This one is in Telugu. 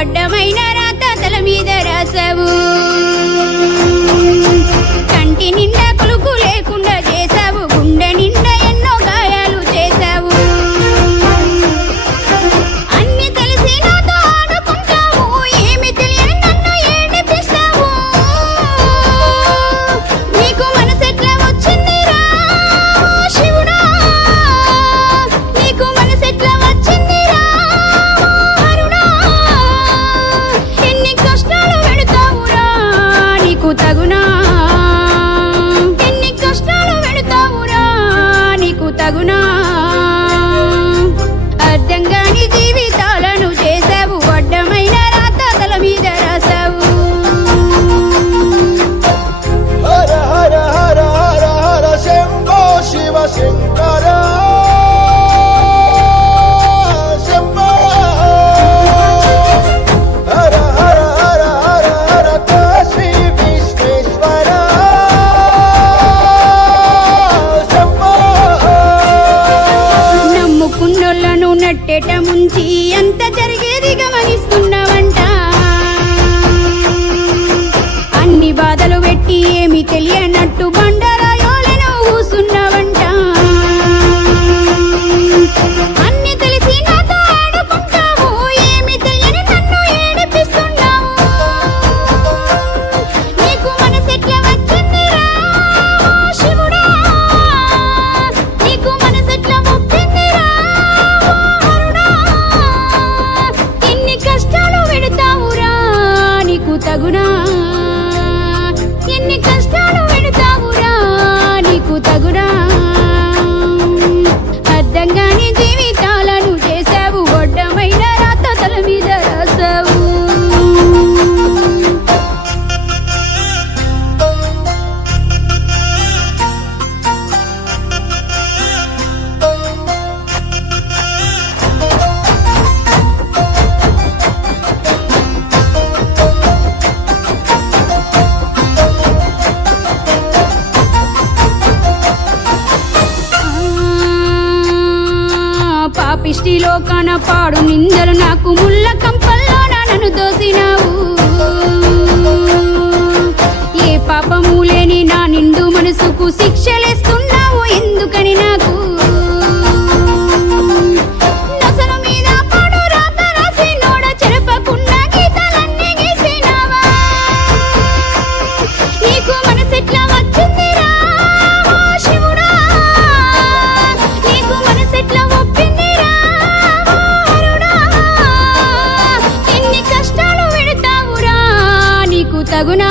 అడ్డమైన రాత తల మీద రాసావు కంటి నిండా కులుకు లేకుండా చేసావు గుండె నిండా ఎన్నో గాయాలు చేసావు అన్ని తెలిసి నాతో ఆడుకుంటావు ఏమి తెలియని నన్ను ఏడిపిస్తావు నీకు మనసెట్లా వచ్చిందిరా శివుడా నీకు మనసెట్లా వచ్చిందిరా హరుడా ఎన్ని కష్టాలు పెడతావురా నీకు తగునా ఎన్ని కష్టాలు పెడతావురా నీకు తగునా అర్థం కాని జీవితాలను చేసావు అడ్డమైన రాత తల మీద రాసావు హర హర హర హర హర శంభో శివ శంకర శంభో హర హర హర హర హర కాశీ విశ్వేశ్వర శంభో నమ్ముకున్నోళ్ళను నట్టేట ముంచి అంత జరిగేది గమనిస్తున్నావంట అన్ని బాధలు పెట్టి ఏమి తెలియనట్టు బండరాయోలను కూసున్నావంట అన్ని తెలిసి నాతో ఆడుకుంటావు ఏమి తెలియని నన్ను ఏడిపిస్తున్నావు నీకు మనసెట్లా వచ్చిందిరా శివుడా నీకు మనసెట్లా మొక్కిందిరా హరుడా ఎన్ని కష్టాలు పెడతావురా నీకు తగునా ఎన్ని కష్టాలు పెడతావురా నీకు తగునా అర్థం కాని జీవితాలను చేసావు అడ్డమైన రాత తల మీద రాసావు పాపిష్టిలో కనపాడు నిందలు నాకు ముళ్ళ కంపల్లో నన్ను దోసినావు ఏ పాపము లేని నా నిండు మనసుకు శిక్షలేస్తున్నావు ఎందుకని నాకు నొసలు మీద పాడు రాత రాసి నోడ చెరపకుండా గీతాలన్నీ గీసినావా నీకు మనసెట్లా వచ్చిందిరా శివుడా నీకు మనసెట్లా ఒప్పిందిరా హరుడా ఎన్ని కష్టాలు పెడతావురా నీకు తగునా